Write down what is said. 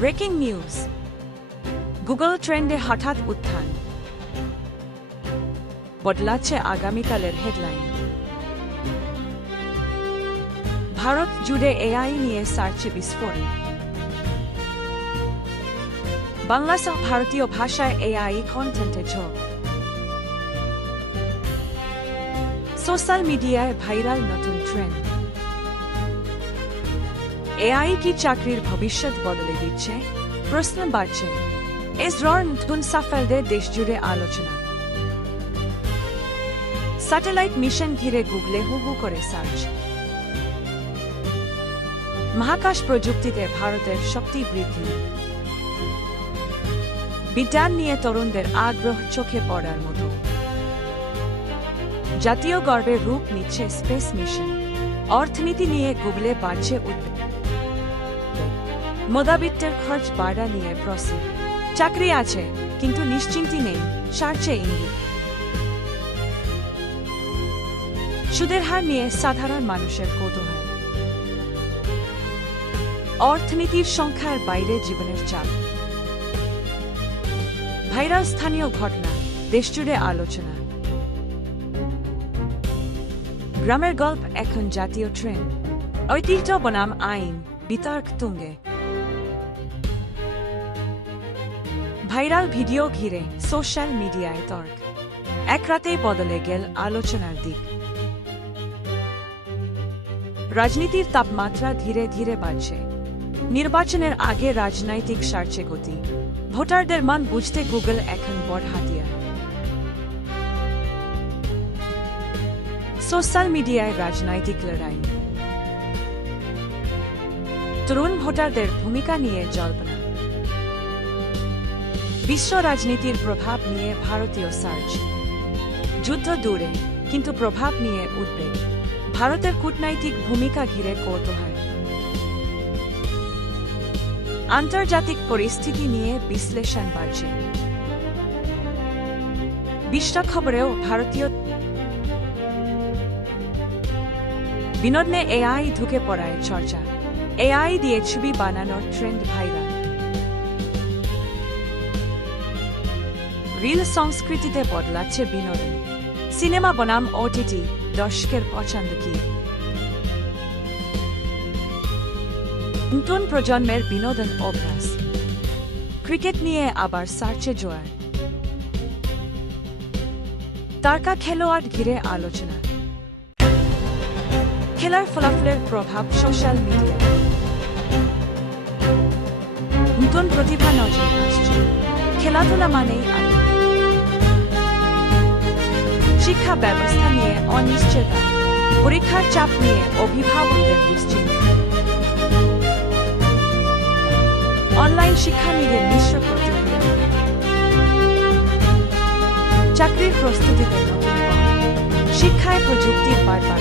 Breaking news, Google ট্রেন্ডে হঠাৎ উত্থান, বদলাচ্ছে আগামীকালের হেডলাইন। ভারত জুড়ে এআই নিয়ে সার্চে বিস্ফোরণ, বাংলা সহ ভারতীয় ভাষায় এআই কন্টেন্টে ঝোঁক, সোশ্যাল মিডিয়ায় ভাইরাল নতুন ট্রেন্ড। এআই কি চাকরির ভবিষ্যৎ বদলে দিচ্ছে? প্রশ্ন বাড়ছে। ইসরোর নতুন সাফল্যে দেশজুড়ে আলোচনা। স্যাটেলাইট মিশন ঘিরে গুগলে হু করে সার্চ। মহাকাশ প্রযুক্তিতে ভারতের শক্তি বৃদ্ধি। বিজ্ঞান নিয়ে তরুণদের আগ্রহ চোখে পড়ার মতো। জাতীয় গর্বের রূপ নিচ্ছে স্পেস মিশন। অর্থনীতি নিয়ে গুগলে বাড়ছে উদ্বেগ। মদাবিত্তের খরচ বাড়া নিয়ে প্রশ্ন। চাকরি আছে কিন্তু নিশ্চিন্তি নেই, সার্চে ইঙ্গিত। সুদের হার নিয়ে সাধারণ মানুষের কৌতূহল। অর্থনীতির সংখ্যার বাইরে জীবনের চাপ। ভাইরাল স্থানীয় ঘটনা, দেশজুড়ে আলোচনা। গ্রামের গল্প এখন জাতীয় ট্রেন্ড। ঐতিহ্য বনাম আইন, বিতর্ক তুঙ্গে। ভাইরাল ভিডিও ঘিরে সোশ্যাল মিডিয়ায় তর্ক। এক রাতেই বদলে গেল আলোচনার দিক। রাজনীতির তাপমাত্রা ধীরে ধীরে বাড়ছে। নির্বাচনের আগে রাজনৈতিক সার্চে গতি। ভোটারদের মান বুঝতে গুগল এখন বড় হাতিয়ার। সোশ্যাল মিডিয়ায় রাজনৈতিক লড়াই। তরুণ ভোটারদের ভূমিকা নিয়ে জল্পনা। বিশ্ব রাজনীতির প্রভাব নিয়ে ভারতীয় সার্চ। যুদ্ধ দূরে কিন্তু প্রভাব নিয়ে উদ্বেগ। ভারতের কূটনৈতিক ভূমিকা ঘিরে কৌতূহল। আন্তর্জাতিক পরিস্থিতি নিয়ে বিশ্লেষণ বাড়ছে। বিশ্ব খবরেও ভারতীয় বিনোদনে এআই ঢুকে পড়ায় চর্চা। এআই দিয়ে ছবি বানানোর ট্রেন্ড ভাইরাল। রিল সংস্কৃতিতে বদলাচ্ছে বিনোদন। সিনেমা বনাম ওটিটি, দর্শকের পছন্দ কি? নতুন প্রজন্মের বিনোদন অভ্যাস। ক্রিকেট নিয়ে আবার সার্চে জোয়ার। তারকা খেলোয়াড় ঘিরে আলোচনা। খেলার ফলাফলের প্রভাব সোশ্যাল মিডিয়া। নতুন প্রতিভা নজরে আসছে। খেলাধুলা মানেই আনন্দ। শিক্ষা ব্যবস্থা নিয়ে অনিশ্চয়তা। পরীক্ষার চাপ নিয়ে অভিভাবকদের দুশ্চিন্তা। অনলাইন শিক্ষা নিয়ে মিশ্র প্রতিক্রিয়া। চাকরির প্রস্তুতিতে নতুন পথ। শিক্ষায় প্রযুক্তির বারবার